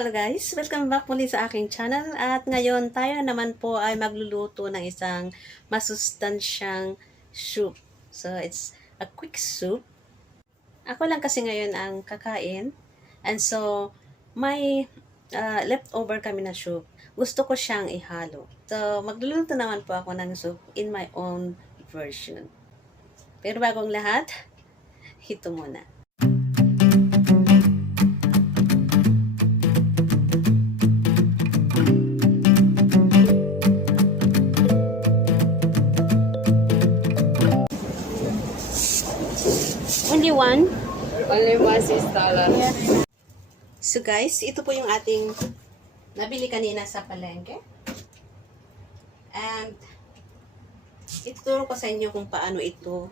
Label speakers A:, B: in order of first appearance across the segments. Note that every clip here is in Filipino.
A: Hello guys! Welcome back muli sa aking channel at ngayon tayo naman po ay magluluto ng isang masustansyang soup. So it's a quick soup. Ako lang kasi ngayon ang kakain and so may uh, leftover kami na soup. Gusto ko siyang ihalo. So magluluto naman po ako ng soup in my own version. Pero bagong lahat, ito muna. Only one?
B: Only one six dollar.
A: So guys, ito po yung ating nabili kanina sa palengke. And ituturo ko sa inyo kung paano ito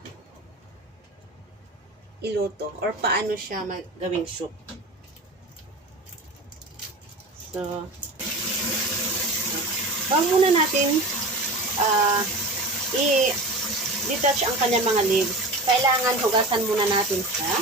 A: iluto or paano siya gawing soup. So, bago muna natin ah i-detach ang kanyang mga leaves, kailangan hugasan muna natin siya.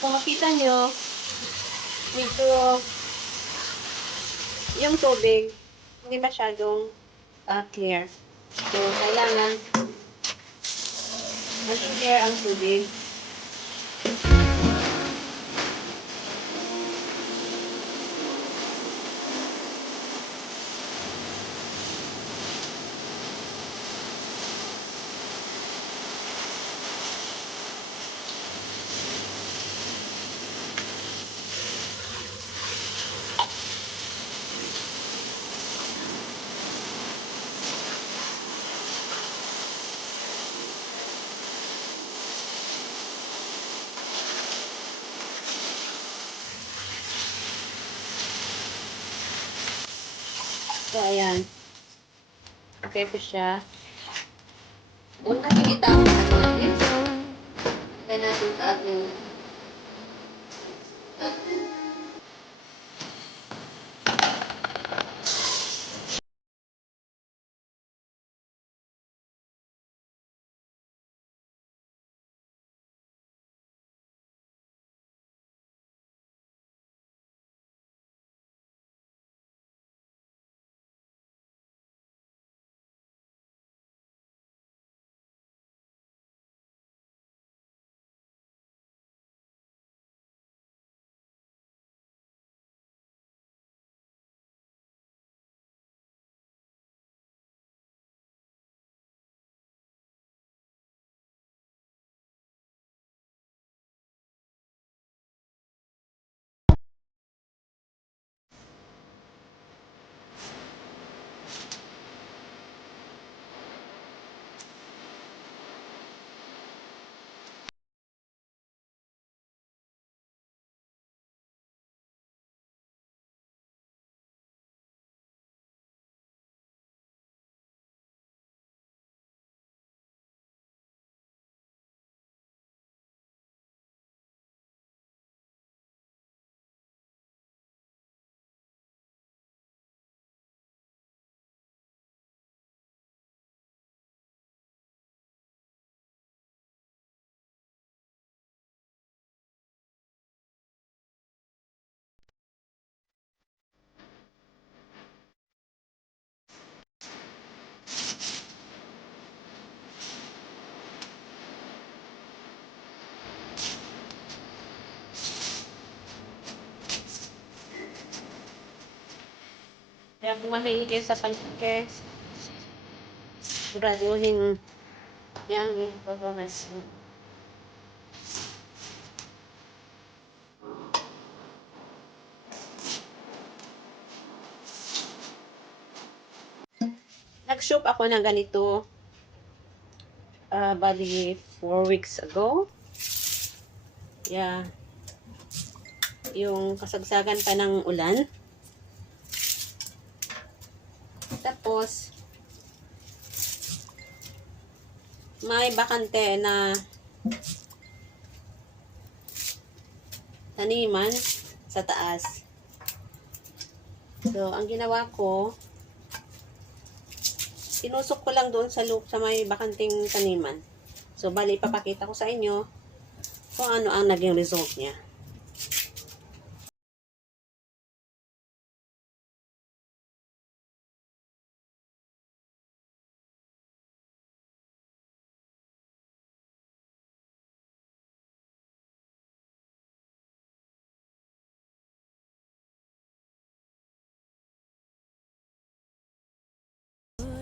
A: Kung makita nyo, medyo yung tubig, hindi masyadong ah, clear. So, kailangan mas clear ang tubig. So, ayan. Okay po siya. Una, nakikita ko na natin. Kaya natin Kaya kung kayo sa palengke, siguraduhin yung performance mo. Nag-shop ako ng ganito ah bali 4 weeks ago. Yeah. Yung kasagsagan pa ng ulan. Tapos, may bakante na taniman sa taas. So, ang ginawa ko, sinusok ko lang doon sa loop sa may bakanting taniman. So, bali, ipapakita ko sa inyo kung ano ang naging result niya.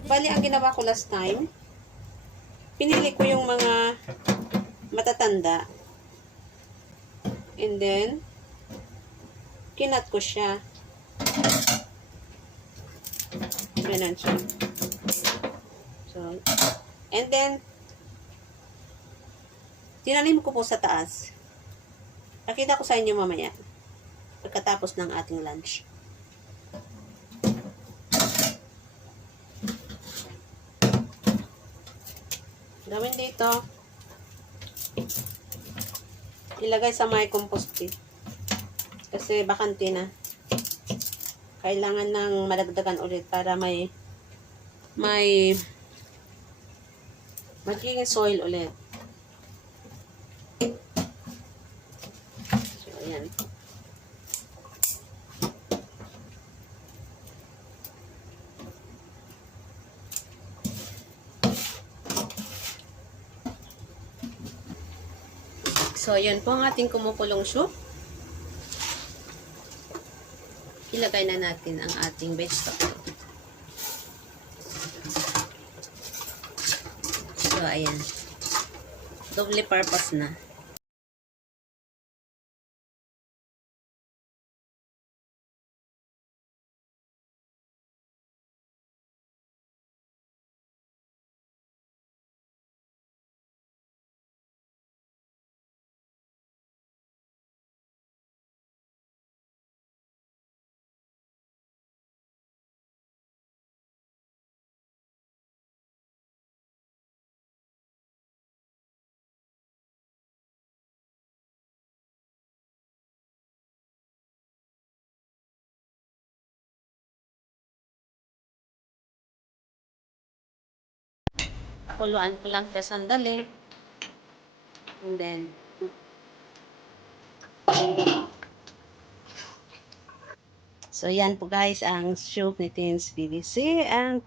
A: Bali, ang ginawa ko last time, pinili ko yung mga matatanda. And then, kinat ko siya. Ganun siya. So, and then, tinalim ko po sa taas. Pakita ko sa inyo mamaya. Pagkatapos ng ating lunch. Gawin dito. Ilagay sa may compost pit. Kasi bakante na. Kailangan ng madagdagan ulit para may may magiging soil ulit. So, ayan. So, yun po ang ating kumupulong soup. Ilagay na natin ang ating vegetable. So, ayan. Double purpose na. Kuluan ko lang siya sandali. And then, So, yan po guys ang soup ni Teens BBC and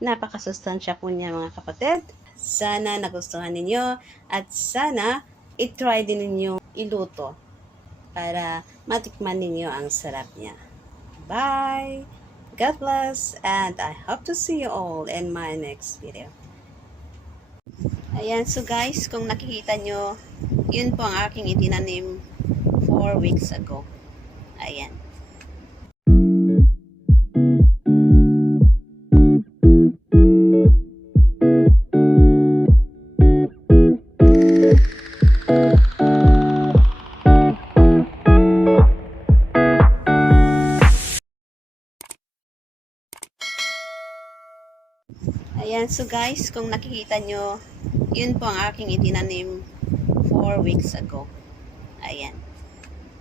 A: napakasustansya po niya mga kapatid. Sana nagustuhan ninyo at sana itry din ninyo iluto para matikman ninyo ang sarap niya. Bye! God bless and I hope to see you all in my next video. Ayan, so guys, kung nakikita nyo, yun po ang aking itinanim 4 weeks ago. Ayan. Ayan, so guys, kung nakikita nyo, yun po ang aking itinanim 4 weeks ago. Ayan.